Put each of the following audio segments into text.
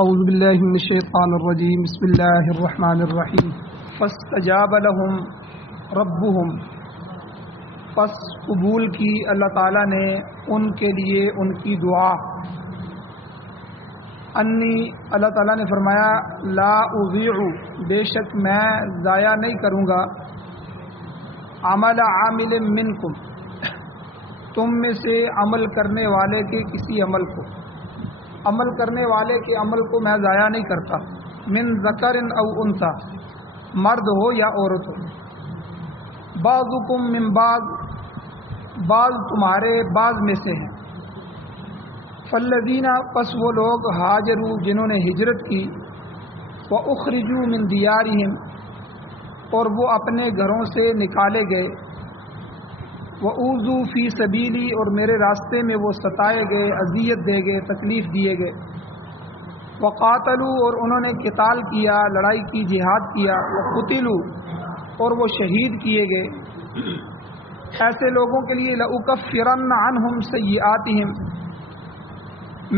اعوذ باللہ من الشیطان الرجیم بسم اللہ الرحمن الرحیم فاستجاب لهم ربهم، پس قبول کی اللہ تعالیٰ نے ان کے لیے ان کی دعا۔ انی، اللہ تعالیٰ نے فرمایا، لا اضیع، بے شک میں ضائع نہیں کروں گا، عمل عامل منکم، تم میں سے عمل کرنے والے کے کسی عمل کو، عمل کرنے والے کے عمل کو میں ضائع نہیں کرتا، من ذکر او انثی، مرد ہو یا عورت ہو، بعضکم من بعض، بعض تمہارے بعض میں سے ہیں، فالذین، پس وہ لوگ، ہاجروا، جنہوں نے ہجرت کی، واخرجوا من دیارہم، اور وہ اپنے گھروں سے نکالے گئے، وَأُوذُوا فِي سَبِيلِي، اور میرے راستے میں وہ ستائے گئے، اذیت دے گئے، تکلیف دیے گئے، وَقَاتَلُوا، اور انہوں نے قتال کیا، لڑائی کی، جہاد کیا، وَقُتِلُوا، اور وہ شہید کیے گئے، ایسے لوگوں کے لیے لَأُكَفِّرَنَّ عَنْهُمْ سَيِّئَاتِهِمْ،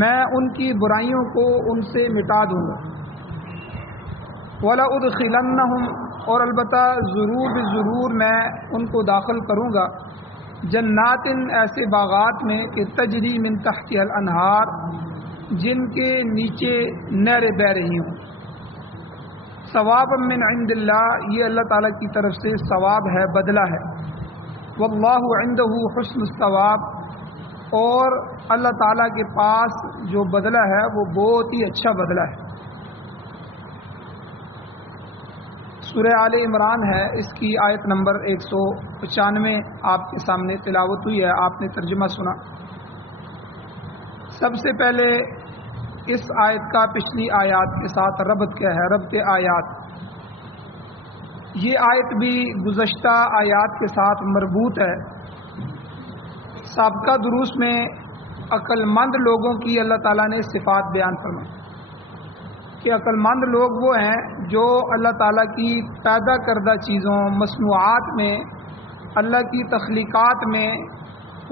میں ان کی برائیوں کو ان سے مٹا دوں گا، وَلَأُدْخِلَنَّهُمْ، اور البتہ ضرور میں ان کو داخل کروں گا، جنات، ایسے باغات میں کہ تجری من تحتها الانہار، جن کے نیچے نہریں بہہ رہی ہوں، ثوابا من عند اللہ، یہ اللہ تعالیٰ کی طرف سے ثواب ہے، بدلہ ہے، واللہ عنده حسن الثواب، اور اللہ تعالیٰ کے پاس جو بدلہ ہے وہ بہت ہی اچھا بدلہ ہے۔ سورہ آل عمران ہے، اس کی آیت نمبر 195 آپ کے سامنے تلاوت ہوئی ہے، آپ نے ترجمہ سنا۔ سب سے پہلے اس آیت کا پچھلی آیات کے ساتھ ربط کیا ہے، ربط آیات، یہ آیت بھی گزشتہ آیات کے ساتھ مربوط ہے۔ سابقہ دروس میں عقل مند لوگوں کی اللہ تعالیٰ نے صفات بیان فرمائی کہ عقل مند لوگ وہ ہیں جو اللہ تعالیٰ کی پیدا کردہ چیزوں، مصنوعات میں، اللہ کی تخلیقات میں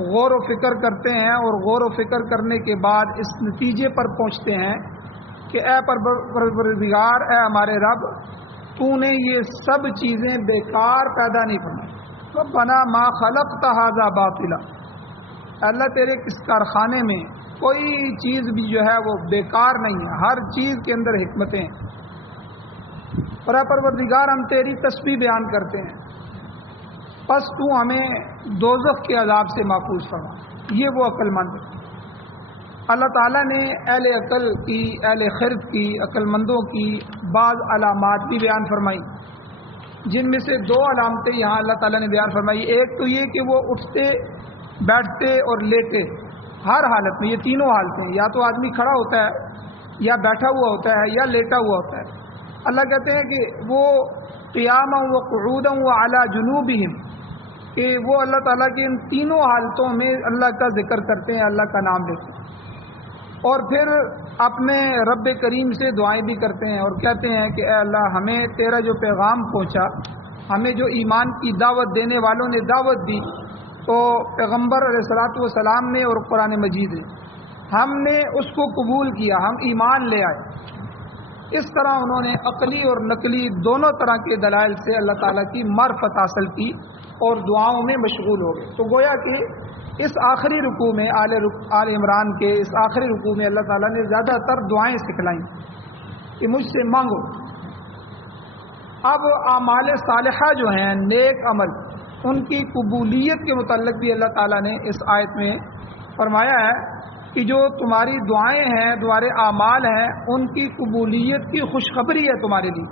غور و فکر کرتے ہیں، اور غور و فکر کرنے کے بعد اس نتیجے پر پہنچتے ہیں کہ اے پروردگار، اے ہمارے رب، تو نے یہ سب چیزیں بیکار پیدا نہیں فرمائی، ربنا ما خلقت ھذا باطلا، اللہ تیرے کس کارخانے میں کوئی چیز بھی جو ہے وہ بیکار نہیں ہے، ہر چیز کے اندر حکمتیں ہیں، اور اے پروردگار، ہم تیری تسبیح بیان کرتے ہیں، پس تو ہمیں دوزخ کے عذاب سے محفوظ فرما۔ یہ وہ عقل مند ہے۔ اللہ تعالیٰ نے اہل عقل کی، اہل خرد کی، عقل مندوں کی بعض علامات بھی بیان فرمائی، جن میں سے دو علامتیں یہاں اللہ تعالیٰ نے بیان فرمائی۔ ایک تو یہ کہ وہ اٹھتے، بیٹھتے اور لیٹے، ہر حالت میں، یہ تینوں حالتیں، یا تو آدمی کھڑا ہوتا ہے، یا بیٹھا ہوا ہوتا ہے، یا لیٹا ہوا ہوتا ہے۔ اللہ کہتے ہیں کہ وہ قیاما و قعودا و علی جنوبہم، کہ وہ اللہ تعالیٰ کی ان تینوں حالتوں میں اللہ کا ذکر کرتے ہیں، اللہ کا نام لیتے ہیں، اور پھر اپنے رب کریم سے دعائیں بھی کرتے ہیں، اور کہتے ہیں کہ اے اللہ، ہمیں تیرا جو پیغام پہنچا، ہمیں جو ایمان کی دعوت دینے والوں نے دعوت دی، تو پیغمبر علیہ الصلوۃ والسلام نے اور قرآن مجید نے، ہم نے اس کو قبول کیا، ہم ایمان لے آئے۔ اس طرح انہوں نے عقلی اور نقلی دونوں طرح کے دلائل سے اللہ تعالیٰ کی معرفت حاصل کی اور دعاؤں میں مشغول ہو گئے۔ تو گویا کہ اس آخری رکوع میں، آل عمران کے اس آخری رکوع میں اللہ تعالیٰ نے زیادہ تر دعائیں سکھلائیں کہ مجھ سے مانگو۔ اب اعمال صالحہ جو ہیں، نیک عمل، ان کی قبولیت کے متعلق بھی اللہ تعالیٰ نے اس آیت میں فرمایا ہے کہ جو تمہاری دعائیں ہیں، تمہارے اعمال ہیں، ان کی قبولیت کی خوشخبری ہے تمہارے لیے۔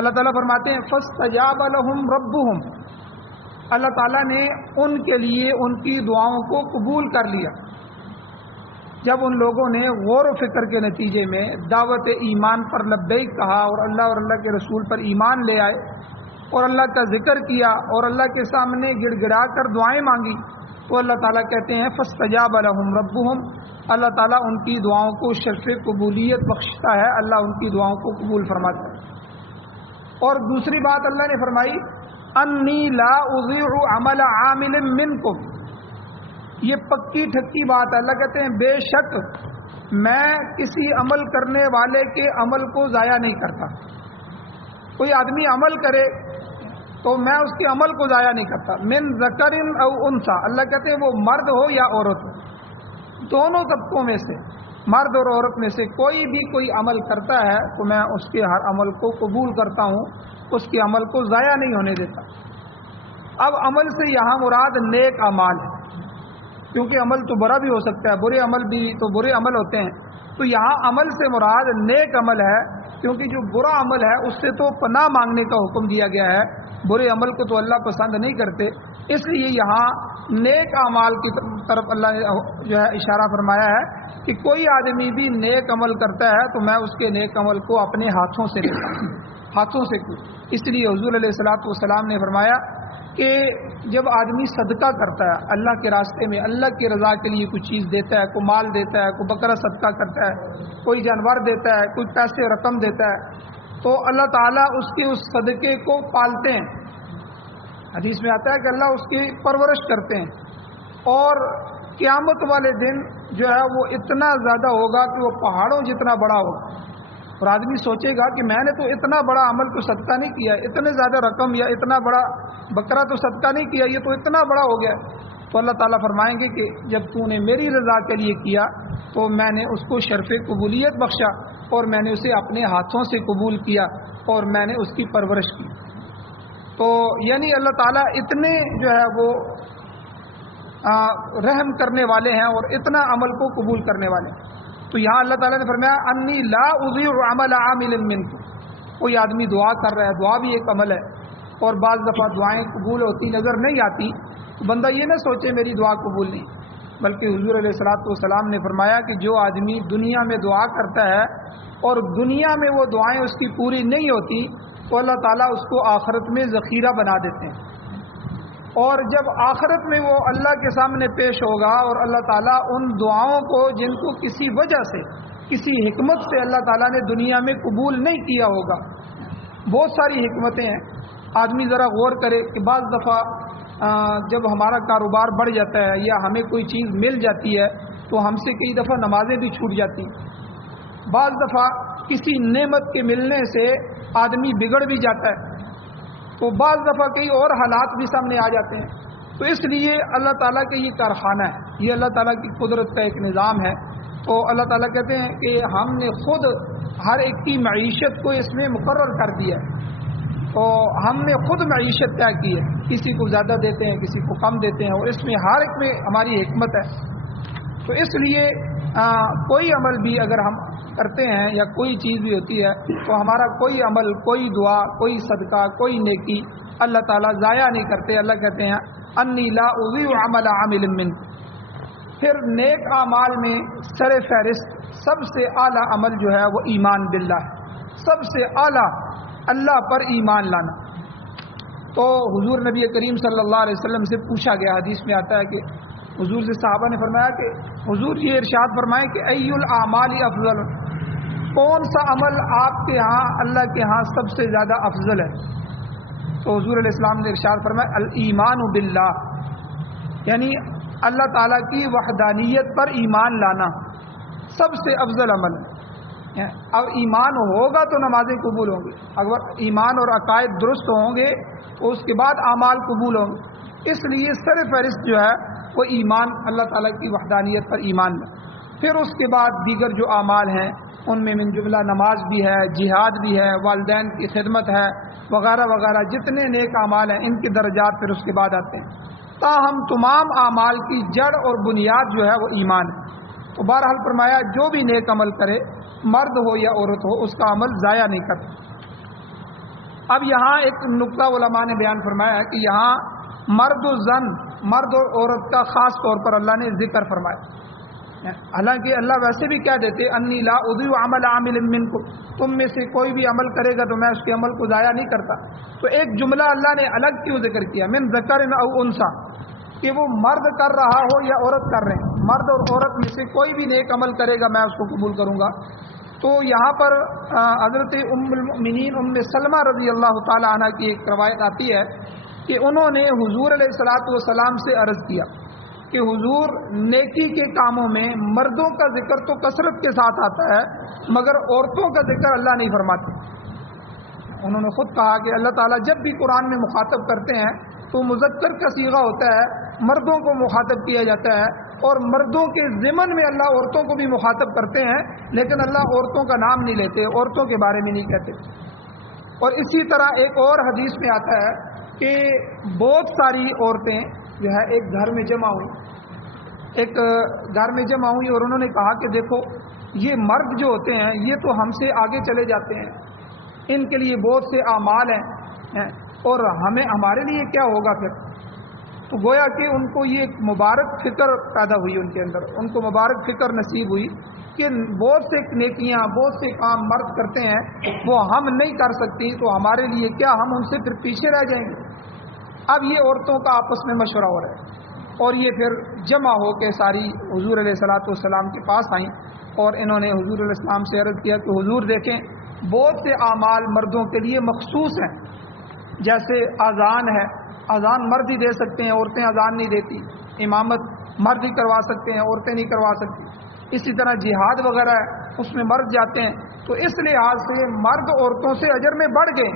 اللہ تعالیٰ فرماتے ہیں فاستجاب لهم ربهم، اللہ تعالیٰ نے ان کے لیے ان کی دعاؤں کو قبول کر لیا۔ جب ان لوگوں نے غور و فکر کے نتیجے میں دعوت ایمان پر لبیک کہا، اور اللہ کے رسول پر ایمان لے آئے، اور اللہ کا ذکر کیا، اور اللہ کے سامنے گڑ گڑا کر دعائیں مانگی، تو اللہ تعالیٰ کہتے ہیں فاستجاب لهم ربهم، اللہ تعالیٰ ان کی دعاؤں کو شرف قبولیت بخشتا ہے، اللہ ان کی دعاؤں کو قبول فرماتا ہے۔ اور دوسری بات اللہ نے فرمائی، انی لا اضیع عمل عامل منکم، یہ پکی ٹھکی بات ہے۔ اللہ کہتے ہیں بے شک میں کسی عمل کرنے والے کے عمل کو ضائع نہیں کرتا. کوئی آدمی عمل کرے تو میں اس کے عمل کو ضائع نہیں کرتا. من ذکر او انثی، اللہ کہتے ہیں وہ مرد ہو یا عورت ہو، دونوں طبقوں میں سے، مرد اور عورت میں سے کوئی بھی کوئی عمل کرتا ہے تو میں اس کے ہر عمل کو قبول کرتا ہوں، اس کے عمل کو ضائع نہیں ہونے دیتا. اب عمل سے یہاں مراد نیک اعمال ہے، کیونکہ عمل تو برا بھی ہو سکتا ہے، برے عمل بھی تو برے عمل ہوتے ہیں. تو یہاں عمل سے مراد نیک عمل ہے، کیونکہ جو برا عمل ہے اس سے تو پناہ مانگنے کا حکم دیا گیا ہے، برے عمل کو تو اللہ پسند نہیں کرتے. اس لیے یہاں نیک اعمال کی طرف اللہ نے جو ہے اشارہ فرمایا ہے کہ کوئی آدمی بھی نیک عمل کرتا ہے تو میں اس کے نیک عمل کو اپنے ہاتھوں سے لیتا ہوں، ہاتھوں سے. اس لیے حضور علیہ الصلوۃ والسلام نے فرمایا کہ جب آدمی صدقہ کرتا ہے اللہ کے راستے میں، اللہ کی رضا کے لیے کوئی چیز دیتا ہے، کوئی مال دیتا ہے، کوئی بکرا صدقہ کرتا ہے، کوئی جانور دیتا ہے، کوئی پیسے رقم دیتا ہے، تو اللہ تعالیٰ اس کے اس صدقے کو پالتے ہیں. حدیث میں آتا ہے کہ اللہ اس کی پرورش کرتے ہیں، اور قیامت والے دن جو ہے وہ اتنا زیادہ ہوگا کہ وہ پہاڑوں جتنا بڑا ہوگا. اور آدمی سوچے گا کہ میں نے تو اتنا بڑا عمل تو صدقہ نہیں کیا، اتنے زیادہ رقم یا اتنا بڑا بکرا تو صدقہ نہیں کیا، یہ تو اتنا بڑا ہو گیا. تو اللہ تعالیٰ فرمائیں گے کہ جب تو نے میری رضا کے لیے کیا تو میں نے اس کو شرف قبولیت بخشا، اور میں نے اسے اپنے ہاتھوں سے قبول کیا، اور میں نے اس کی پرورش کی. تو یعنی اللہ تعالیٰ اتنے جو ہے وہ رحم کرنے والے ہیں اور اتنا عمل کو قبول کرنے والے ہیں. تو یہاں اللہ تعالیٰ نے فرمایا انی لا اضیع عمل عامل منکم. کوئی آدمی دعا کر رہا ہے، دعا بھی ایک عمل ہے، اور بعض دفعہ دعائیں قبول ہوتی نظر نہیں آتی، تو بندہ یہ نہ سوچے میری دعا قبول نہیں، بلکہ حضور علیہ الصلوۃ والسلام نے فرمایا کہ جو آدمی دنیا میں دعا کرتا ہے اور دنیا میں وہ دعائیں اس کی پوری نہیں ہوتی تو اللہ تعالیٰ اس کو آخرت میں ذخیرہ بنا دیتے ہیں. اور جب آخرت میں وہ اللہ کے سامنے پیش ہوگا اور اللہ تعالیٰ ان دعاؤں کو جن کو کسی وجہ سے، کسی حکمت سے اللہ تعالیٰ نے دنیا میں قبول نہیں کیا ہوگا، بہت ساری حکمتیں ہیں. آدمی ذرا غور کرے کہ بعض دفعہ جب ہمارا کاروبار بڑھ جاتا ہے یا ہمیں کوئی چیز مل جاتی ہے تو ہم سے کئی دفعہ نمازیں بھی چھوٹ جاتی ہیں. بعض دفعہ کسی نعمت کے ملنے سے آدمی بگڑ بھی جاتا ہے، تو بعض دفعہ کئی اور حالات بھی سامنے آ جاتے ہیں. تو اس لیے اللہ تعالیٰ کا یہ کارخانہ ہے، یہ اللہ تعالیٰ کی قدرت کا ایک نظام ہے. تو اللہ تعالیٰ کہتے ہیں کہ ہم نے خود ہر ایک کی معیشت کو اس میں مقرر کر دیا ہے. تو ہم نے خود معیشت طے کی ہے، کسی کو زیادہ دیتے ہیں، کسی کو کم دیتے ہیں، اور اس میں ہر ایک میں ہماری حکمت ہے. تو اس لیے کوئی عمل بھی اگر ہم کرتے ہیں یا کوئی چیز بھی ہوتی ہے تو ہمارا کوئی عمل، کوئی دعا، کوئی صدقہ، کوئی نیکی اللہ تعالیٰ ضائع نہیں کرتے. اللہ کہتے ہیں انی لا اضیع عمل عامل منکم. پھر نیک اعمال میں سر فہرست سب سے اعلیٰ عمل جو ہے وہ ایمان باللہ ہے، سب سے اعلیٰ اللہ پر ایمان لانا. تو حضور نبی کریم صلی اللہ علیہ وسلم سے پوچھا گیا، حدیث میں آتا ہے کہ حضور سے صحابہ نے فرمایا کہ حضور یہ ارشاد فرمائیں کہ ای الاعمال افضل، کون سا عمل آپ کے ہاں، اللہ کے ہاں سب سے زیادہ افضل ہے؟ تو حضور علیہ السلام نے ارشاد فرمایا الایمان باللہ، یعنی اللہ تعالیٰ کی وحدانیت پر ایمان لانا سب سے افضل عمل ہے. اب ایمان ہوگا تو نمازیں قبول ہوں گی، اگر ایمان اور عقائد درست ہوں گے تو اس کے بعد اعمال قبول ہوں گے. اس لیے سر فہرست جو ہے وہ ایمان، اللہ تعالیٰ کی وحدانیت پر ایمان ہے. پھر اس کے بعد دیگر جو اعمال ہیں ان میں من جملہ نماز بھی ہے، جہاد بھی ہے، والدین کی خدمت ہے، وغیرہ وغیرہ جتنے نیک اعمال ہیں ان کے درجات پھر اس کے بعد آتے ہیں. تاہم تمام اعمال کی جڑ اور بنیاد جو ہے وہ ایمان ہے. تو بہرحال فرمایا جو بھی نیک عمل کرے، مرد ہو یا عورت ہو، اس کا عمل ضائع نہیں کرتا. اب یہاں ایک نقطہ علماء نے بیان فرمایا ہے کہ یہاں مرد و زن، مرد اور عورت کا خاص طور پر اللہ نے ذکر فرمایا. حالانکہ اللہ ویسے بھی کیا دیتے انی لا اضیع عمل عامل منکم، تم میں سے کوئی بھی عمل کرے گا تو میں اس کے عمل کو ضائع نہیں کرتا. تو ایک جملہ اللہ نے الگ کیوں ذکر کیا، من ذکر او انثی، کہ وہ مرد کر رہا ہو یا عورت کر رہے ہیں، مرد اور عورت میں سے کوئی بھی نیک عمل کرے گا میں اس کو قبول کروں گا. تو یہاں پر حضرت ام المؤمنین ام سلمہ رضی اللہ تعالی عنہ کی ایک روایت آتی ہے کہ انہوں نے حضور علیہ الصلوۃ والسلام سے عرض کیا کہ حضور نیکی کے کاموں میں مردوں کا ذکر تو کثرت کے ساتھ آتا ہے مگر عورتوں کا ذکر اللہ نہیں فرماتے۔ انہوں نے خود کہا کہ اللہ تعالیٰ جب بھی قرآن میں مخاطب کرتے ہیں تو مذکر کا صیغہ ہوتا ہے، مردوں کو مخاطب کیا جاتا ہے، اور مردوں کے ضمن میں اللہ عورتوں کو بھی مخاطب کرتے ہیں، لیکن اللہ عورتوں کا نام نہیں لیتے، عورتوں کے بارے میں نہیں کہتے۔ اور اسی طرح ایک اور حدیث میں آتا ہے کہ بہت ساری عورتیں جو ہے ایک گھر میں جمع ہوئی اور انہوں نے کہا کہ دیکھو یہ مرد جو ہوتے ہیں یہ تو ہم سے آگے چلے جاتے ہیں، ان کے لیے بہت سے اعمال ہیں اور ہمارے لیے کیا ہوگا پھر؟ تو گویا کہ ان کو یہ ایک مبارک فکر پیدا ہوئی، ان کے اندر ان کو مبارک فکر نصیب ہوئی کہ بہت سے نیکیاں، بہت سے کام مرد کرتے ہیں وہ ہم نہیں کر سکتی، تو ہمارے لیے کیا، ہم ان سے پھر پیچھے رہ جائیں گے۔ اب یہ عورتوں کا آپس میں مشورہ ہو رہا ہے اور یہ پھر جمع ہو کے ساری حضور علیہ السلام کے پاس آئیں اور انہوں نے حضور علیہ السلام سے عرض کیا کہ حضور دیکھیں بہت سے اعمال مردوں کے لیے مخصوص ہیں، جیسے اذان ہے، اذان مرد ہی دے سکتے ہیں، عورتیں اذان نہیں دیتی، امامت مرد ہی کروا سکتے ہیں، عورتیں نہیں کروا سکتی، اسی طرح جہاد وغیرہ ہے اس میں مرد جاتے ہیں، تو اس لحاظ سے مرد عورتوں سے اجر میں بڑھ گئے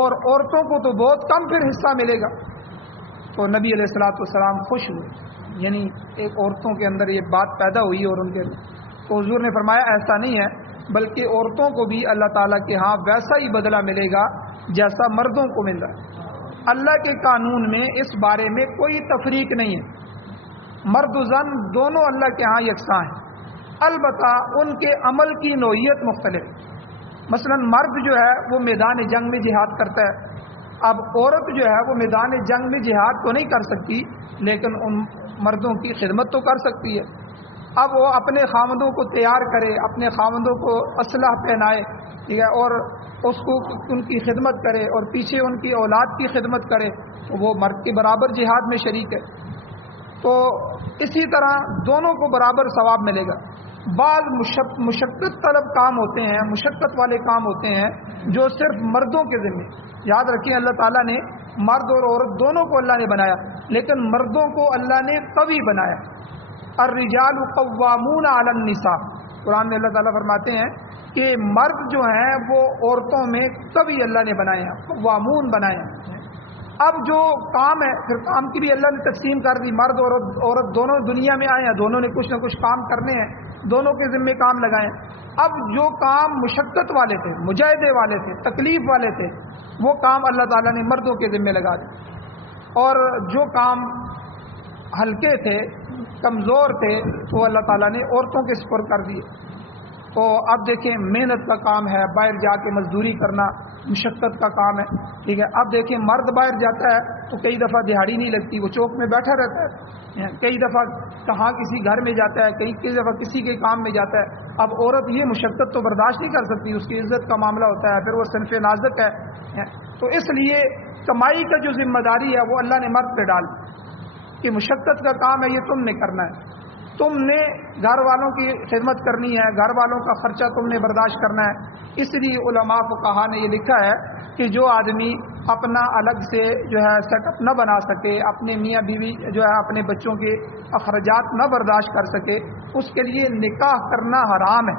اور عورتوں کو تو بہت کم پھر حصہ ملے گا۔ تو نبی علیہ السلام خوش ہوئے، یعنی ایک عورتوں کے اندر یہ بات پیدا ہوئی اور ان کے تو حضور نے فرمایا ایسا نہیں ہے، بلکہ عورتوں کو بھی اللہ تعالیٰ کے ہاں ویسا ہی بدلہ ملے گا جیسا مردوں کو مل رہا ہے۔ اللہ کے قانون میں اس بارے میں کوئی تفریق نہیں ہے، مرد و زن دونوں اللہ کے ہاں یکساں ہیں، البتہ ان کے عمل کی نوعیت مختلف۔ مثلا مرد جو ہے وہ میدان جنگ میں جہاد کرتا ہے، اب عورت جو ہے وہ میدان جنگ میں جہاد تو نہیں کر سکتی لیکن ان مردوں کی خدمت تو کر سکتی ہے۔ اب وہ اپنے خاوندوں کو تیار کرے، اپنے خاوندوں کو اسلحہ پہنائے، ٹھیک ہے، اور اس کو ان کی خدمت کرے اور پیچھے ان کی اولاد کی خدمت کرے، تو وہ مرد کے برابر جہاد میں شریک ہے۔ تو اسی طرح دونوں کو برابر ثواب ملے گا۔ بعض مشقت طلب کام ہوتے ہیں، مشقت والے کام ہوتے ہیں جو صرف مردوں کے ذمہ، یاد رکھیں اللہ تعالیٰ نے مرد اور عورت دونوں کو اللہ نے بنایا، لیکن مردوں کو اللہ نے قوی بنایا۔ الرجال قوامون علی النساء، قرآن میں اللہ تعالیٰ فرماتے ہیں کہ مرد جو ہیں وہ عورتوں میں قوی اللہ نے بنائے ہیں، قوامون بنائے ہیں۔ اب جو کام ہے پھر کام کی بھی اللہ نے تقسیم کر دی، مرد اور عورت دونوں دنیا میں آئے ہیں، دونوں نے کچھ نہ کچھ کام کرنے ہیں، دونوں کے ذمہ کام لگائے ہیں۔ اب جو کام مشقت والے تھے، مجاہدے والے تھے، تکلیف والے تھے، وہ کام اللہ تعالیٰ نے مردوں کے ذمہ لگا دی، اور جو کام ہلکے تھے، کمزور تھے، وہ اللہ تعالیٰ نے عورتوں کے سپرد کر دیے۔ تو اب دیکھیں محنت کا کام ہے، باہر جا کے مزدوری کرنا مشقت کا کام ہے، ٹھیک ہے۔ اب دیکھیں مرد باہر جاتا ہے تو کئی دفعہ دہاڑی نہیں لگتی، وہ چوک میں بیٹھا رہتا ہے، کئی دفعہ کہاں کسی گھر میں جاتا ہے، کئی دفعہ کسی کے کام میں جاتا ہے۔ اب عورت یہ مشقت تو برداشت نہیں کر سکتی، اس کی عزت کا معاملہ ہوتا ہے، پھر وہ صنف نازک ہے، تو اس لیے کمائی کا جو ذمہ داری ہے وہ اللہ نے مرد پہ ڈال کہ مشقت کا کام ہے، یہ تم نے کرنا ہے، تم نے گھر والوں کی خدمت کرنی ہے، گھر والوں کا خرچہ تم نے برداشت کرنا ہے۔ اس لیے علماء فقہا نے یہ لکھا ہے کہ جو آدمی اپنا الگ سے جو ہے سیٹ اپ نہ بنا سکے، اپنے میاں بیوی جو ہے اپنے بچوں کے اخراجات نہ برداشت کر سکے، اس کے لیے نکاح کرنا حرام ہے۔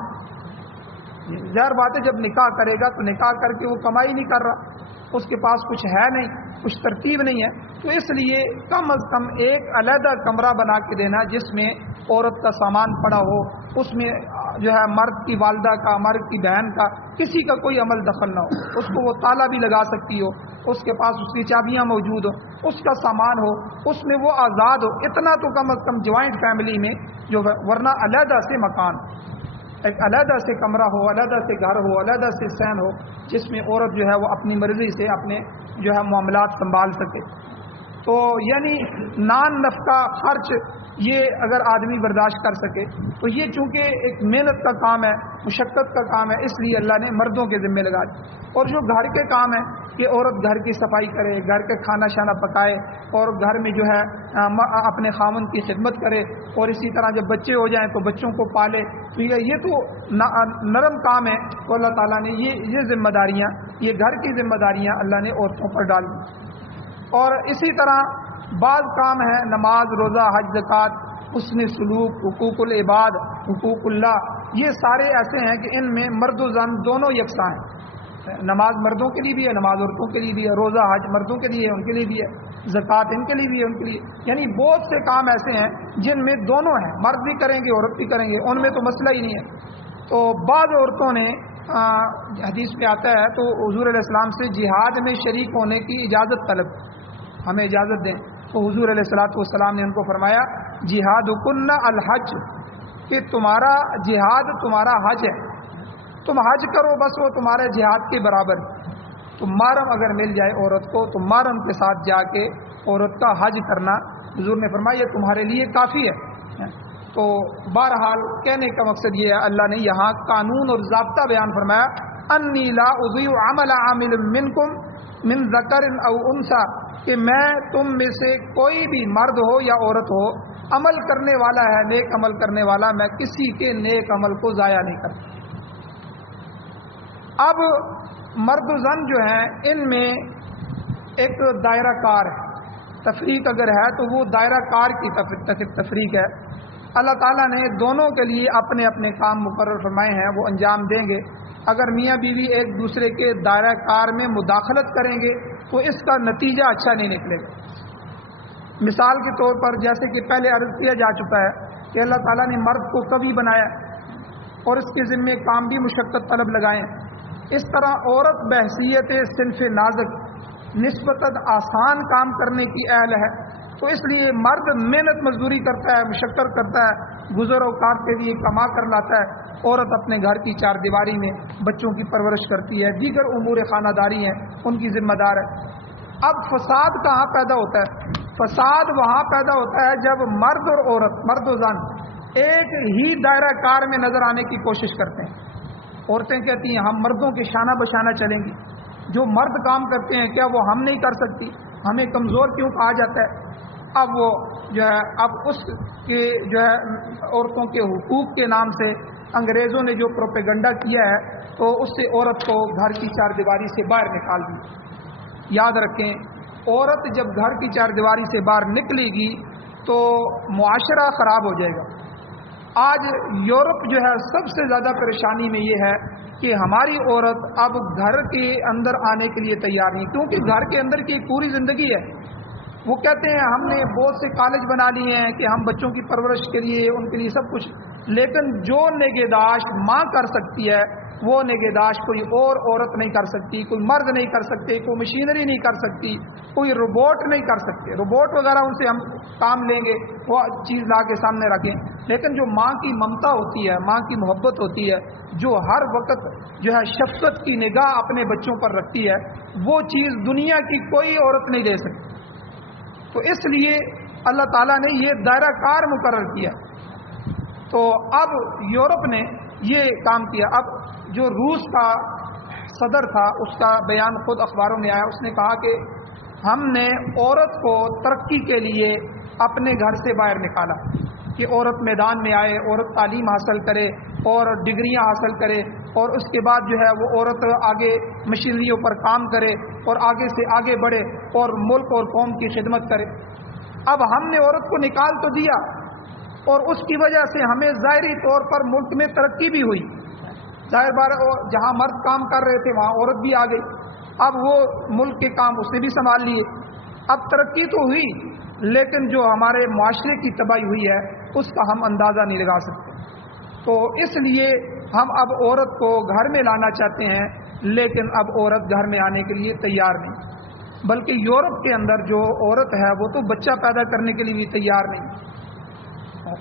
ظاہر بات ہے جب نکاح کرے گا تو نکاح کر کے وہ کمائی نہیں کر رہا، اس کے پاس کچھ ہے نہیں، کچھ ترتیب نہیں ہے، تو اس لیے کم از کم ایک علیحدہ کمرہ بنا کے دینا جس میں عورت کا سامان پڑا ہو، اس میں جو ہے مرد کی والدہ کا، مرد کی بہن کا، کسی کا کوئی عمل دخل نہ ہو، اس کو وہ تالا بھی لگا سکتی ہو، اس کے پاس اس کی چابیاں موجود ہو، اس کا سامان ہو، اس میں وہ آزاد ہو، اتنا تو کم از کم جوائنٹ فیملی میں جو ورنہ علیحدہ سے مکان، ایک علیحدہ سے کمرہ ہو، علیحدہ سے گھر ہو، علیحدہ سے صحن ہو، جس میں عورت جو ہے وہ اپنی مرضی سے اپنے جو ہے معاملات سنبھال سکے۔ تو یعنی نان نفقہ خرچ یہ اگر آدمی برداشت کر سکے تو یہ چونکہ ایک محنت کا کام ہے، مشقت کا کام ہے، اس لیے اللہ نے مردوں کے ذمہ لگا دی۔ اور جو گھر کے کام ہیں کہ عورت گھر کی صفائی کرے، گھر کے کھانا شانا پکائے اور گھر میں جو ہے اپنے خاوند کی خدمت کرے، اور اسی طرح جب بچے ہو جائیں تو بچوں کو پالے، ٹھیک ہے، یہ تو نرم کام ہے، تو اللہ تعالیٰ نے یہ ذمہ داریاں، یہ گھر کی ذمہ داریاں اللہ نے عورتوں پر ڈال دی۔ اور اسی طرح بعض کام ہیں نماز، روزہ، حج، زکوٰۃ، حسن سلوک، حقوق العباد، حقوق اللہ، یہ سارے ایسے ہیں کہ ان میں مرد و زن دونوں یکساں ہیں۔ نماز مردوں کے لیے بھی ہے، نماز عورتوں کے لیے بھی ہے، روزہ حج مردوں کے لیے ہے، ان کے لیے بھی ہے، زکوٰۃ ان کے لیے بھی ہے، ان کے لیے، یعنی بہت سے کام ایسے ہیں جن میں دونوں ہیں، مرد بھی کریں گے عورت بھی کریں گے، ان میں تو مسئلہ ہی نہیں ہے۔ تو بعض عورتوں نے حدیث میں آتا ہے تو حضور علیہ السلام سے جہاد میں شریک ہونے کی اجازت طلب، ہمیں اجازت دیں، تو حضور علیہ السلام نے ان کو فرمایا جہاد کن الحج، کہ تمہارا جہاد تمہارا حج ہے، تم حج کرو بس وہ تمہارے جہاد کے برابر ہے۔ تو محرم اگر مل جائے عورت کو تو محرم کے ساتھ جا کے عورت کا حج کرنا، حضور نے فرمایا یہ تمہارے لیے کافی ہے۔ تو بہرحال کہنے کا مقصد یہ ہے، اللہ نے یہاں قانون اور ضابطہ بیان فرمایا، انی لا اضیع عمل عامل منکم من ذکر او انثی، کہ میں تم میں سے کوئی بھی مرد ہو یا عورت ہو عمل کرنے والا ہے، نیک عمل کرنے والا، میں کسی کے نیک عمل کو ضائع نہیں کرتا۔ اب مرد و زن جو ہیں ان میں ایک دائرہ کار ہے، تفریق اگر ہے تو وہ دائرہ کار کی تفریق ہے۔ اللہ تعالیٰ نے دونوں کے لیے اپنے اپنے کام مقرر فرمائے ہیں، وہ انجام دیں گے۔ اگر میاں بیوی ایک دوسرے کے دائرہ کار میں مداخلت کریں گے تو اس کا نتیجہ اچھا نہیں نکلے گا۔ مثال کے طور پر جیسے کہ پہلے عرض کیا جا چکا ہے کہ اللہ تعالیٰ نے مرد کو کبھی بنایا اور اس کے ذمے کام بھی مشقت طلب لگائیں، اس طرح عورت بحیثیت صنف نازک نسبتاً آسان کام کرنے کی اہل ہے، تو اس لیے مرد محنت مزدوری کرتا ہے، مشقت کرتا ہے، گزر اوقات کے لیے کما کر لاتا ہے، عورت اپنے گھر کی چار دیواری میں بچوں کی پرورش کرتی ہے، دیگر امور خانہ داری ہیں ان کی ذمہ دار ہے۔ اب فساد کہاں پیدا ہوتا ہے؟ فساد وہاں پیدا ہوتا ہے جب مرد اور عورت، مرد و زن ایک ہی دائرہ کار میں نظر آنے کی کوشش کرتے ہیں۔ عورتیں کہتی ہیں ہم مردوں کے شانہ بشانہ چلیں گی، جو مرد کام کرتے ہیں کیا وہ ہم نہیں کر سکتی، ہمیں کمزور کیوں کہا جاتا ہے؟ اب وہ جو ہے اب اس کے جو ہے عورتوں کے حقوق کے نام سے انگریزوں نے جو پروپیگنڈا کیا ہے تو اس سے عورت کو گھر کی چار دیواری سے باہر نکال دی۔ یاد رکھیں عورت جب گھر کی چار دیواری سے باہر نکلے گی تو معاشرہ خراب ہو جائے گا۔ آج یورپ جو ہے سب سے زیادہ پریشانی میں یہ ہے کہ ہماری عورت اب گھر کے اندر آنے کے لیے تیار نہیں، کیونکہ گھر کے اندر کی پوری زندگی ہے۔ وہ کہتے ہیں ہم نے بہت سے کالج بنا لیے ہیں کہ ہم بچوں کی پرورش کے لیے ان کے لیے سب کچھ، لیکن جو نگہداشت ماں کر سکتی ہے وہ نگہداشت کوئی اور عورت نہیں کر سکتی، کوئی مرد نہیں کر سکتے، کوئی مشینری نہیں کر سکتی، کوئی روبوٹ نہیں کر سکتے۔ روبوٹ وغیرہ ان سے ہم کام لیں گے، وہ چیز لا کے سامنے رکھیں، لیکن جو ماں کی ممتا ہوتی ہے، ماں کی محبت ہوتی ہے، جو ہر وقت جو ہے شفقت کی نگاہ اپنے بچوں پر رکھتی ہے، وہ چیز دنیا کی کوئی عورت نہیں دے سکتی۔ تو اس لیے اللہ تعالیٰ نے یہ دائرہ کار مقرر کیا۔ تو اب یورپ نے یہ کام کیا۔ اب جو روس کا صدر تھا اس کا بیان خود اخباروں میں آیا، اس نے کہا کہ ہم نے عورت کو ترقی کے لیے اپنے گھر سے باہر نکالا کہ عورت میدان میں آئے، عورت تعلیم حاصل کرے اور ڈگریاں حاصل کرے، اور اس کے بعد جو ہے وہ عورت آگے مشینریوں پر کام کرے اور آگے سے آگے بڑھے اور ملک اور قوم کی خدمت کرے۔ اب ہم نے عورت کو نکال تو دیا اور اس کی وجہ سے ہمیں ظاہری طور پر ملک میں ترقی بھی ہوئی، ظاہر بار جہاں مرد کام کر رہے تھے وہاں عورت بھی آ گئی، اب وہ ملک کے کام اس نے بھی سنبھال لیے، اب ترقی تو ہوئی لیکن جو ہمارے معاشرے کی تباہی ہوئی ہے اس کا ہم اندازہ نہیں لگا سکتے۔ تو اس لیے ہم اب عورت کو گھر میں لانا چاہتے ہیں، لیکن اب عورت گھر میں آنے کے لیے تیار نہیں، بلکہ یورپ کے اندر جو عورت ہے وہ تو بچہ پیدا کرنے کے لیے بھی تیار نہیں۔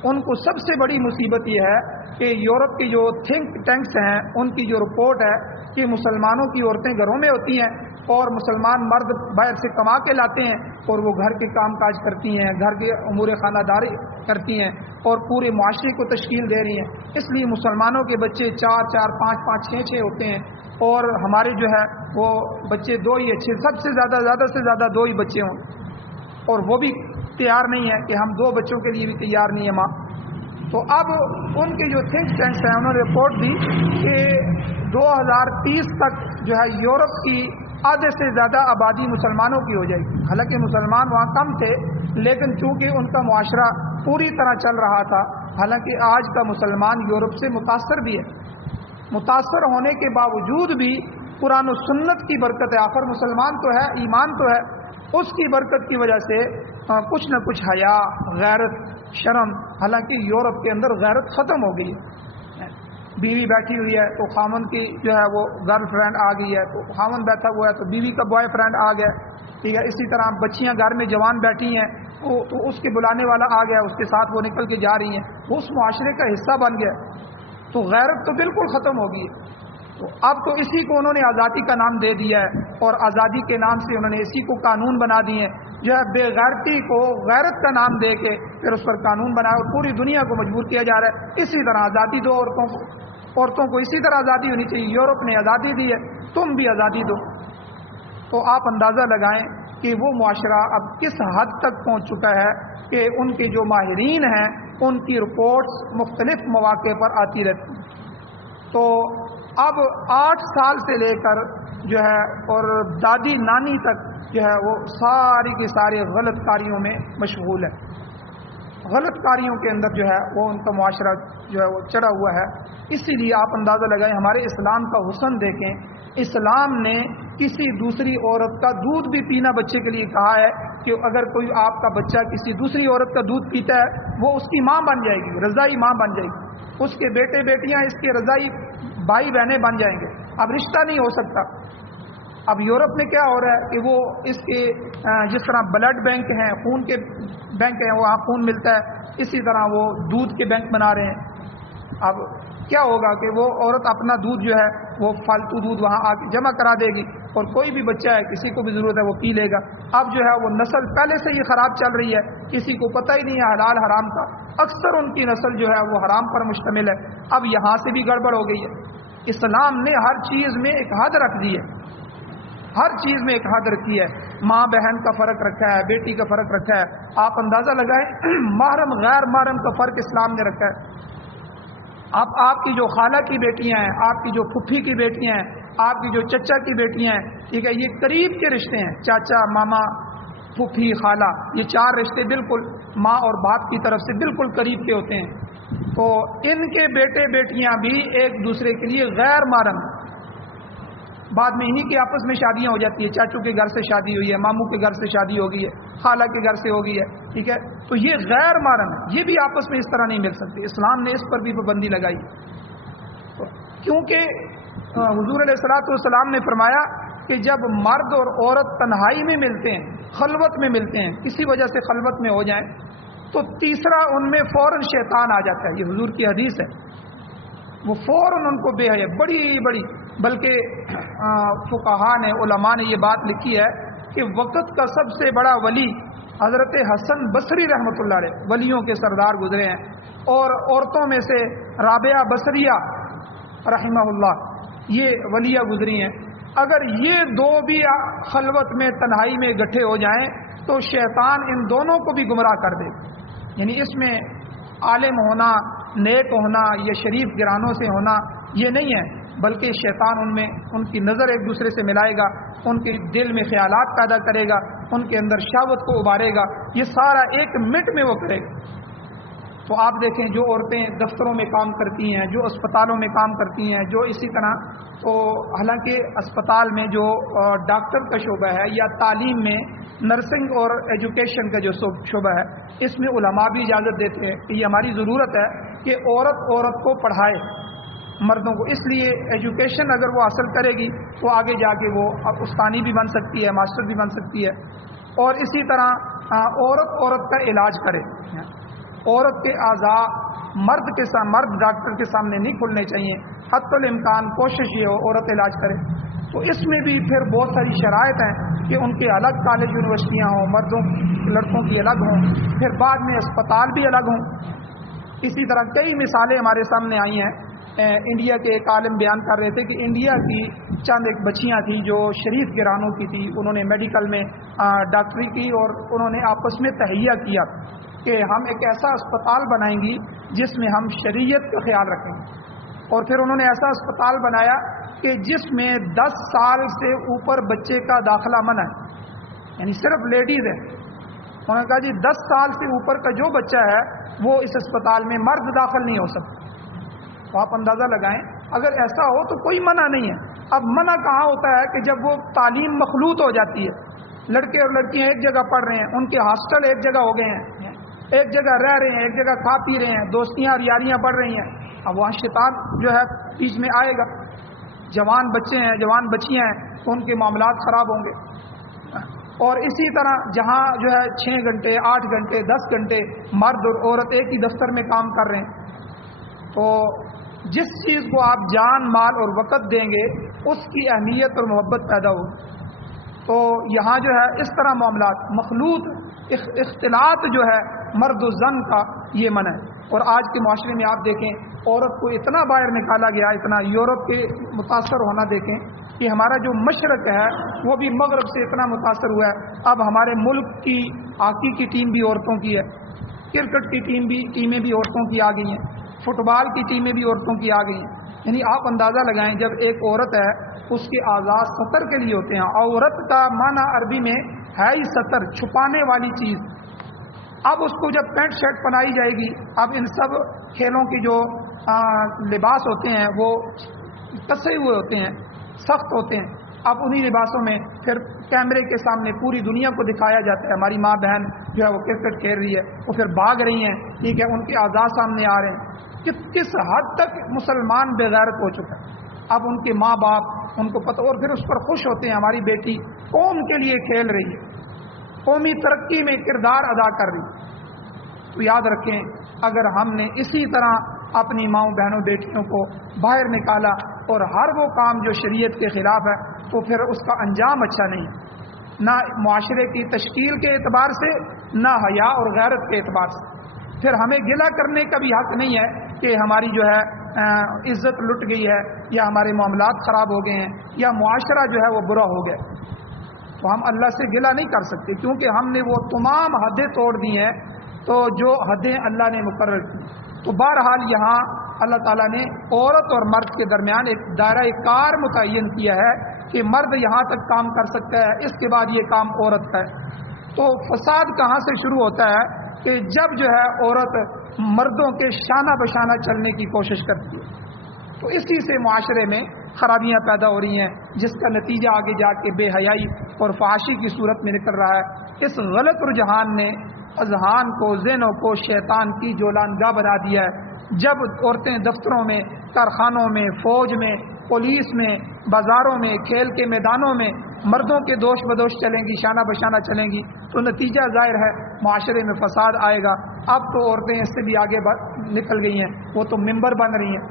ان کو سب سے بڑی مصیبت یہ ہے کہ یورپ کے جو تھنک ٹینکس ہیں ان کی جو رپورٹ ہے کہ مسلمانوں کی عورتیں گھروں میں ہوتی ہیں اور مسلمان مرد باہر سے کما کے لاتے ہیں اور وہ گھر کے کام کاج کرتی ہیں، گھر کے امور خانہ داری کرتی ہیں اور پورے معاشرے کو تشکیل دے رہی ہیں۔ اس لیے مسلمانوں کے بچے 4 5 5 6 ہوتے ہیں اور ہمارے جو ہے وہ بچے 2 ہی اچھے، سب سے زیادہ سے زیادہ 2 ہی بچے ہوں، اور وہ بھی تیار نہیں ہے کہ ہم 2 بچوں کے لیے بھی تیار نہیں ہے ماں۔ تو اب ان کے جو تھنک ٹینکس ہیں انہوں نے رپورٹ دی کہ 2030 تک جو ہے یورپ کی آدھے سے زیادہ آبادی مسلمانوں کی ہو جائے گی۔ حالانکہ مسلمان وہاں کم تھے لیکن چونکہ ان کا معاشرہ پوری طرح چل رہا تھا، حالانکہ آج کا مسلمان یورپ سے متاثر بھی ہے، متاثر ہونے کے باوجود بھی قرآن و سنت کی برکت ہے، آخر مسلمان تو ہے، ایمان تو ہے، اس کی برکت کی وجہ سے کچھ نہ کچھ حیا، غیرت، شرم، حالانکہ یورپ کے اندر غیرت ختم ہو گئی ہے۔ بیوی بیٹھی ہوئی ہے تو خامن کی جو ہے وہ گرل فرینڈ آ گئی ہے، تو خامن بیٹھا ہوا ہے تو بیوی کا بوائے فرینڈ آ گیا، ٹھیک ہے۔ اسی طرح بچیاں گھر میں جوان بیٹھی ہیں تو اس کے بلانے والا آ گیا، اس کے ساتھ وہ نکل کے جا رہی ہیں، وہ اس معاشرے کا حصہ بن گیا، تو غیرت تو بالکل ختم ہو گئی ہے۔ تو اب تو اسی کو انہوں نے آزادی کا نام دے دیا ہے، اور آزادی کے نام سے انہوں نے اسی کو قانون بنا دیے ہیں، جو ہے بے غیرتی کو غیرت کا نام دے کے پھر اس پر قانون بنایا اور پوری دنیا کو مجبور کیا جا رہا ہے۔ اسی طرح آزادی دو عورتوں کو اسی طرح آزادی ہونی چاہیے، یورپ نے آزادی دی ہے، تم بھی آزادی دو۔ تو آپ اندازہ لگائیں کہ وہ معاشرہ اب کس حد تک پہنچ چکا ہے کہ ان کے جو ماہرین ہیں ان کی رپورٹس مختلف مواقع پر آتی رہتی ہیں۔ تو اب 8 سال سے لے کر جو ہے اور دادی نانی تک جو ہے وہ ساری کی ساری غلط کاریوں میں مشغول ہے، غلط کاریوں کے اندر جو ہے وہ ان کا معاشرہ جو ہے وہ چڑھا ہوا ہے۔ اسی لیے آپ اندازہ لگائیں، ہمارے اسلام کا حسن دیکھیں، اسلام نے کسی دوسری عورت کا دودھ بھی پینا بچے کے لیے کہا ہے کہ اگر کوئی آپ کا بچہ کسی دوسری عورت کا دودھ پیتا ہے وہ اس کی ماں بن جائے گی، رضائی ماں بن جائے گی، اس کے بیٹے بیٹیاں اس کے رضائی بھائی بہنیں بن جائیں گے، اب رشتہ نہیں ہو سکتا۔ اب یورپ میں کیا ہو رہا ہے کہ وہ اس کے جس طرح بلڈ بینک ہیں، خون کے بینک ہیں، وہاں خون ملتا ہے، اسی طرح وہ دودھ کے بینک بنا رہے ہیں۔ اب کیا ہوگا کہ وہ عورت اپنا دودھ جو ہے وہ فالتو دودھ وہاں آ کے جمع کرا دے گی، اور کوئی بھی بچہ ہے، کسی کو بھی ضرورت ہے وہ پی لے گا۔ اب جو ہے وہ نسل پہلے سے ہی خراب چل رہی ہے، کسی کو پتہ ہی نہیں ہے حلال حرام کا، اکثر ان کی نسل جو ہے وہ حرام پر مشتمل ہے۔ اب یہاں سے بھی گڑبڑ ہو گئی ہے۔ اسلام نے ہر چیز میں ایک حد رکھ دی ہے، ہر چیز میں ایک حد رکھی ہے، ماں بہن کا فرق رکھا ہے، بیٹی کا فرق رکھا ہے۔ آپ اندازہ لگائیں محرم غیر محرم کا فرق اسلام نے رکھا ہے۔ اب آپ کی جو خالہ کی بیٹیاں ہیں، آپ کی جو پھپھی کی بیٹیاں ہیں، آپ کی جو چچا کی بیٹیاں ہیں، ٹھیک ہے، یہ قریب کے رشتے ہیں، چاچا، ماما، پھوپھی، خالہ، یہ 4 رشتے بالکل ماں اور باپ کی طرف سے بالکل قریب کے ہوتے ہیں۔ تو ان کے بیٹے بیٹیاں بھی ایک دوسرے کے لیے غیر محرم ہیں۔ بعد میں انہی کے آپس میں شادیاں ہو جاتی ہیں، چاچو کے گھر سے شادی ہوئی ہے، ماموں کے گھر سے شادی ہو گئی ہے، خالہ کے گھر سے ہو گئی ہے، ٹھیک ہے، تو یہ غیر محرم ہے، یہ بھی آپس میں اس طرح نہیں مل سکتے۔ اسلام نے اس پر بھی پابندی لگائی، کیونکہ حضور علیہ الصلوۃ والسلام نے فرمایا کہ جب مرد اور عورت تنہائی میں ملتے ہیں، خلوت میں ملتے ہیں، کسی وجہ سے خلوت میں ہو جائیں، تو تیسرا ان میں فوراً شیطان آ جاتا ہے، یہ حضور کی حدیث ہے، وہ فوراً ان کو بے حیا بڑی بڑی، بلکہ فقہاء نے، علماء نے یہ بات لکھی ہے کہ وقت کا سب سے بڑا ولی حضرت حسن بصری رحمۃ اللہ علیہ ولیوں کے سردار گزرے ہیں، اور عورتوں میں سے رابعہ بصریہ رحمہ اللہ یہ ولیہ گزری ہیں۔ اگر یہ 2 بھی خلوت میں تنہائی میں اکٹھے ہو جائیں تو شیطان ان دونوں کو بھی گمراہ کر دے، یعنی اس میں عالم ہونا، نیک ہونا یا شریف گرانوں سے ہونا یہ نہیں ہے، بلکہ شیطان ان میں ان کی نظر ایک دوسرے سے ملائے گا، ان کے دل میں خیالات پیدا کرے گا، ان کے اندر شہوت کو ابارے گا، یہ سارا 1 منٹ میں وہ کرے گا۔ تو آپ دیکھیں جو عورتیں دفتروں میں کام کرتی ہیں، جو اسپتالوں میں کام کرتی ہیں، جو اسی طرح، تو حالانکہ اسپتال میں جو ڈاکٹر کا شعبہ ہے یا تعلیم میں نرسنگ اور ایجوکیشن کا جو شعبہ ہے، اس میں علماء بھی اجازت دیتے ہیں کہ یہ ہماری ضرورت ہے کہ عورت کو پڑھائے، مردوں کو، اس لیے ایجوکیشن اگر وہ حاصل کرے گی تو آگے جا کے وہ استانی بھی بن سکتی ہے، ماسٹر بھی بن سکتی ہے۔ اور اسی طرح عورت کا علاج کرے، عورت کے اعضاء مرد ڈاکٹر کے سامنے نہیں کھلنے چاہیے، حتی الامکان کوشش یہ ہو عورت علاج کرے۔ تو اس میں بھی پھر بہت ساری شرائط ہیں کہ ان کے الگ کالج یونیورسٹیاں ہوں، مردوں لڑکوں کی الگ ہوں، پھر بعد میں اسپتال بھی الگ ہوں۔ اسی طرح کئی مثالیں ہمارے سامنے آئی ہیں۔ انڈیا کے ایک عالم بیان کر رہے تھے کہ انڈیا کی چند ایک بچیاں تھیں جو شریف گرانوں کی تھی، انہوں نے میڈیکل میں ڈاکٹری کی، اور انہوں نے آپس میں تہیہ کیا کہ ہم ایک ایسا اسپتال بنائیں گی جس میں ہم شریعت کا خیال رکھیں گے، اور پھر انہوں نے ایسا اسپتال بنایا کہ جس میں 10 سال سے اوپر بچے کا داخلہ منع ہے، یعنی صرف لیڈیز ہیں، انہوں نے کہا جی 10 سال سے اوپر کا جو بچہ ہے وہ اس اسپتال میں مرد داخل نہیں ہو سکتا. تو آپ اندازہ لگائیں اگر ایسا ہو تو کوئی منع نہیں ہے. اب منع کہاں ہوتا ہے کہ جب وہ تعلیم مخلوط ہو جاتی ہے, لڑکے اور لڑکیاں ایک جگہ پڑھ رہے ہیں, ان کے ہاسٹل ایک جگہ ہو گئے ہیں, ایک جگہ رہ رہے ہیں, ایک جگہ کھا پی رہے ہیں, دوستیاں اور یاریاں بڑھ رہی ہیں. اب وہاں شیطان جو ہے بیچ میں آئے گا. جوان بچے ہیں, جوان بچیاں ہیں, تو ان کے معاملات خراب ہوں گے. اور اسی طرح جہاں جو ہے 6 گھنٹے 8 گھنٹے 10 گھنٹے مرد اور عورت ایک ہی دفتر میں کام کر رہے ہیں, تو جس چیز کو آپ جان مال اور وقت دیں گے اس کی اہمیت اور محبت پیدا ہوگی. تو یہاں جو ہے اس طرح معاملات مخلوط اختلاط جو ہے مرد و زن کا یہ منع ہے. اور آج کے معاشرے میں آپ دیکھیں عورت کو اتنا باہر نکالا گیا, اتنا یورپ کے متاثر ہونا دیکھیں کہ ہمارا جو مشرق ہے وہ بھی مغرب سے اتنا متاثر ہوا ہے. اب ہمارے ملک کی ہاکی کی ٹیم بھی عورتوں کی ہے, کرکٹ کی ٹیمیں بھی عورتوں کی آ گئی ہیں, فٹ بال کی ٹیمیں بھی عورتوں کی آ گئی ہیں. یعنی آپ اندازہ لگائیں جب ایک عورت ہے اس کے اعضاء سطر کے لیے ہوتے ہیں. عورت کا معنی عربی میں ہے ہی سطر, چھپانے والی چیز. اب اس کو جب پینٹ شرٹ پہنائی جائے گی, اب ان سب کھیلوں کی جو لباس ہوتے ہیں وہ کسے ہوئے ہوتے ہیں, سخت ہوتے ہیں. اب انہی لباسوں میں پھر کیمرے کے سامنے پوری دنیا کو دکھایا جاتا ہے. ہماری ماں بہن جو ہے وہ کرکٹ کھیل رہی ہے, وہ پھر بھاگ رہی ہیں, ٹھیک ہے, ان کے اعضاء سامنے آ رہے ہیں. کس حد تک مسلمان بے غیرت ہو چکا ہے. اب ان کے ماں باپ ان کو پتہ, اور پھر اس پر خوش ہوتے ہیں ہماری بیٹی قوم کے لیے کھیل رہی ہے, قومی ترقی میں کردار ادا کر رہی ہے. تو یاد رکھیں اگر ہم نے اسی طرح اپنی ماؤں بہنوں بیٹیوں کو باہر نکالا اور ہر وہ کام جو شریعت کے خلاف ہے تو پھر اس کا انجام اچھا نہیں, نہ معاشرے کی تشکیل کے اعتبار سے نہ حیا اور غیرت کے اعتبار سے. پھر ہمیں گلہ کرنے کا بھی حق نہیں ہے کہ ہماری جو ہے عزت لٹ گئی ہے یا ہمارے معاملات خراب ہو گئے ہیں یا معاشرہ جو ہے وہ برا ہو گیا. تو ہم اللہ سے گلہ نہیں کر سکتے کیونکہ ہم نے وہ تمام حدیں توڑ دی ہیں تو جو حدیں اللہ نے مقرر کی. تو بہرحال یہاں اللہ تعالیٰ نے عورت اور مرد کے درمیان ایک دائرہ کار متعین کیا ہے کہ مرد یہاں تک کام کر سکتا ہے, اس کے بعد یہ کام عورت کا ہے. تو فساد کہاں سے شروع ہوتا ہے کہ جب جو ہے عورت مردوں کے شانہ بشانہ چلنے کی کوشش کرتی ہے, تو اسی سے معاشرے میں خرابیاں پیدا ہو رہی ہیں جس کا نتیجہ آگے جا کے بے حیائی اور فحاشی کی صورت میں نکل رہا ہے. اس غلط رجحان نے اذہان کو, ذہنوں کو شیطان کی جولانگاہ بنا دیا ہے. جب عورتیں دفتروں میں, کارخانوں میں, فوج میں, پولیس میں, بازاروں میں, کھیل کے میدانوں میں مردوں کے دوش بدوش چلیں گی, شانہ بشانہ چلیں گی, تو نتیجہ ظاہر ہے معاشرے میں فساد آئے گا. اب تو عورتیں اس سے بھی آگے نکل گئی ہیں, وہ تو ممبر بن رہی ہیں,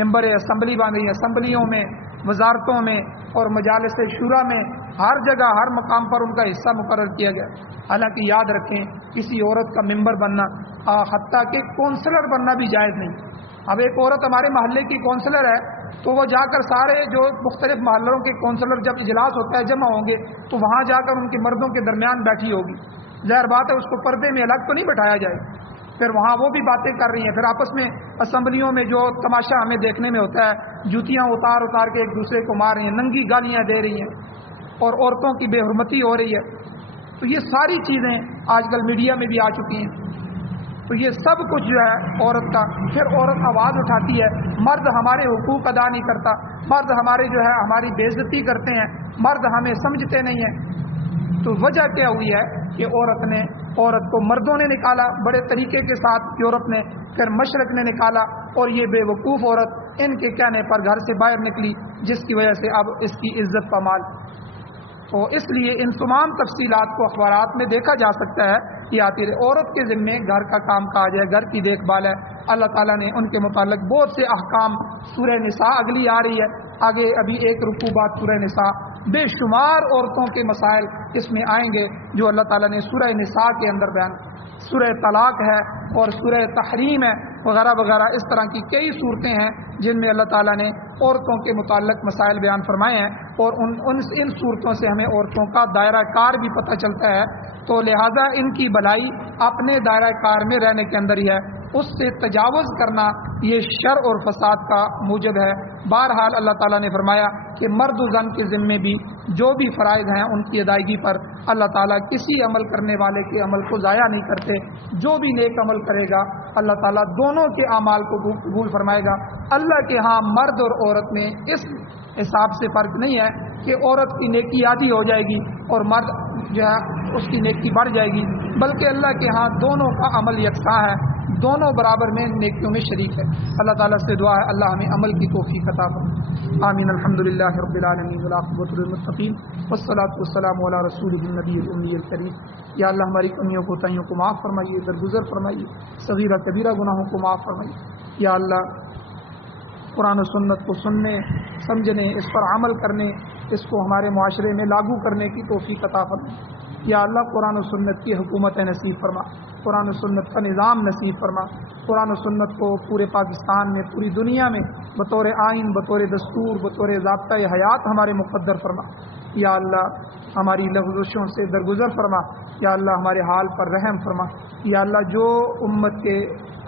ممبر اسمبلی بن رہی ہیں, اسمبلیوں میں, وزارتوں میں اور مجالس شورا میں, ہر جگہ ہر مقام پر ان کا حصہ مقرر کیا گیا. حالانکہ یاد رکھیں کسی عورت کا ممبر بننا, حتیٰ کہ کونسلر بننا بھی جائز نہیں. اب ایک عورت ہمارے محلے کی کونسلر ہے تو وہ جا کر سارے جو مختلف محلوں کے کونسلر جب اجلاس ہوتا ہے جمع ہوں گے تو وہاں جا کر ان کے مردوں کے درمیان بیٹھی ہوگی. ظاہر بات ہے اس کو پردے میں الگ تو نہیں بٹھایا جائے. پھر وہاں وہ بھی باتیں کر رہی ہیں, پھر آپس میں اسمبلیوں میں جو تماشا ہمیں دیکھنے میں ہوتا ہے, جوتیاں اتار اتار کے ایک دوسرے کو مار رہی ہیں, ننگی گالیاں دے رہی ہیں اور عورتوں کی بے حرمتی ہو رہی ہے. تو یہ ساری چیزیں آج کل میڈیا میں بھی آ چکی ہیں. تو یہ سب کچھ جو ہے عورت کا. پھر عورت آواز اٹھاتی ہے, مرد ہمارے حقوق ادا نہیں کرتا, مرد ہمارے جو ہے ہماری بے عزتی کرتے ہیں, مرد ہمیں سمجھتے نہیں ہیں. تو وجہ کیا ہوئی ہے کہ عورت کو مردوں نے نکالا بڑے طریقے کے ساتھ, یورپ نے, پھر مشرق نے نکالا, اور یہ بے وقوف عورت ان کے کہنے پر گھر سے باہر نکلی, جس کی وجہ سے اب اس کی عزت پامال. تو اس لیے ان تمام تفصیلات کو اخبارات میں دیکھا جا سکتا ہے. یہ آتی رہے عورت کے ذمے گھر کا کام کہا جائے, گھر کی دیکھ بھال ہے. اللہ تعالیٰ نے ان کے متعلق بہت سے احکام, سورہ نساء اگلی آ رہی ہے, آگے ابھی ایک رکوع بعد سورہ نساء, بے شمار عورتوں کے مسائل اس میں آئیں گے جو اللہ تعالیٰ نے سورہ نساء کے اندر بیان. سورہ طلاق ہے اور سورہ تحریم ہے وغیرہ وغیرہ, اس طرح کی کئی صورتیں ہیں جن میں اللہ تعالیٰ نے عورتوں کے متعلق مسائل بیان فرمائے ہیں, اور ان صورتوں سے ہمیں عورتوں کا دائرہ کار بھی پتہ چلتا ہے. تو لہٰذا ان کی بھلائی اپنے دائرہ کار میں رہنے کے اندر ہی ہے, اس سے تجاوز کرنا یہ شر اور فساد کا موجب ہے. بہرحال اللہ تعالیٰ نے فرمایا کہ مرد و زن کے ذمے بھی جو بھی فرائض ہیں ان کی ادائیگی پر اللہ تعالیٰ کسی عمل کرنے والے کے عمل کو ضائع نہیں کرتے. جو بھی نیک عمل کرے گا اللہ تعالیٰ دونوں کے اعمال کو قبول فرمائے گا. اللہ کے ہاں مرد اور عورت میں اس حساب سے فرق نہیں ہے کہ عورت کی نیکی آدھی ہو جائے گی اور مرد جو ہے اس کی نیکی بڑھ جائے گی، بلکہ اللہ کے ہاں دونوں کا عمل یکساں ہے، دونوں برابر میں نیکیوں میں شریک ہے. اللہ تعالیٰ سے دعا ہے اللہ ہمیں عمل کی توفیق عطا فرمائے. آمین. الحمدللہ رب العالمین والعاقبۃ للمتقین والصلاۃ والسلام علی رسولہ النبی الامی الکریم. یا اللہ ہماری کمیوں کوتاہیوں کو معاف فرمائیے، درگزر فرمائیے، صغیرہ کبیرہ گناہوں کو معاف فرمائیے. یا اللہ قرآن و سنت کو سننے، سمجھنے، اس پر عمل کرنے، اس کو ہمارے معاشرے میں لاگو کرنے کی توفیق عطا فرما. یا اللہ قرآن و سنت کی حکومت نصیب فرما، قرآن و سنت کا نظام نصیب فرما. قرآن و سنت کو پورے پاکستان میں، پوری دنیا میں بطور آئین، بطور دستور، بطور ضابطۂ حیات ہمارے مقدر فرما. یا اللہ ہماری لغزشوں سے درگزر فرما. یا اللہ ہمارے حال پر رحم فرما. یا اللہ جو امت کے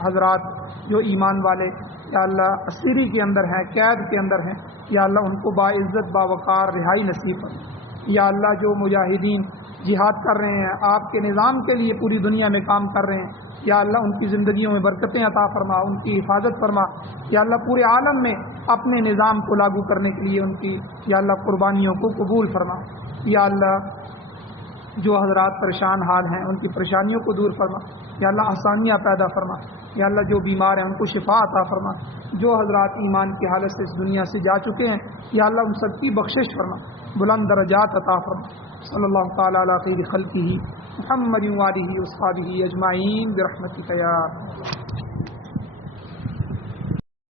حضرات جو ایمان والے یا اللہ اسیری کے اندر ہیں، قید کے اندر ہیں، یا اللہ ان کو باعزت باوقار رہائی نصیب فرما. یا اللہ جو مجاہدین جہاد کر رہے ہیں، آپ کے نظام کے لیے پوری دنیا میں کام کر رہے ہیں، یا اللہ ان کی زندگیوں میں برکتیں عطا فرما، ان کی حفاظت فرما. یا اللہ پورے عالم میں اپنے نظام کو لاگو کرنے کے لیے ان کی یا اللہ قربانیوں کو قبول فرما. یا اللہ جو حضرات پریشان حال ہیں ان کی پریشانیوں کو دور فرما. یا اللہ آسانیاں پیدا فرما. یا اللہ جو بیمار ہیں ان کو شفا عطا فرما. جو حضرات ایمان کی حالت سے اس دنیا سے جا چکے ہیں یا اللہ ان سب کی بخشش فرما، بلند درجات عطا فرما. صلی اللہ تعالی علی خیر خلقہ محمد و آلہ و اصحابہ اجمعین برحمتک یا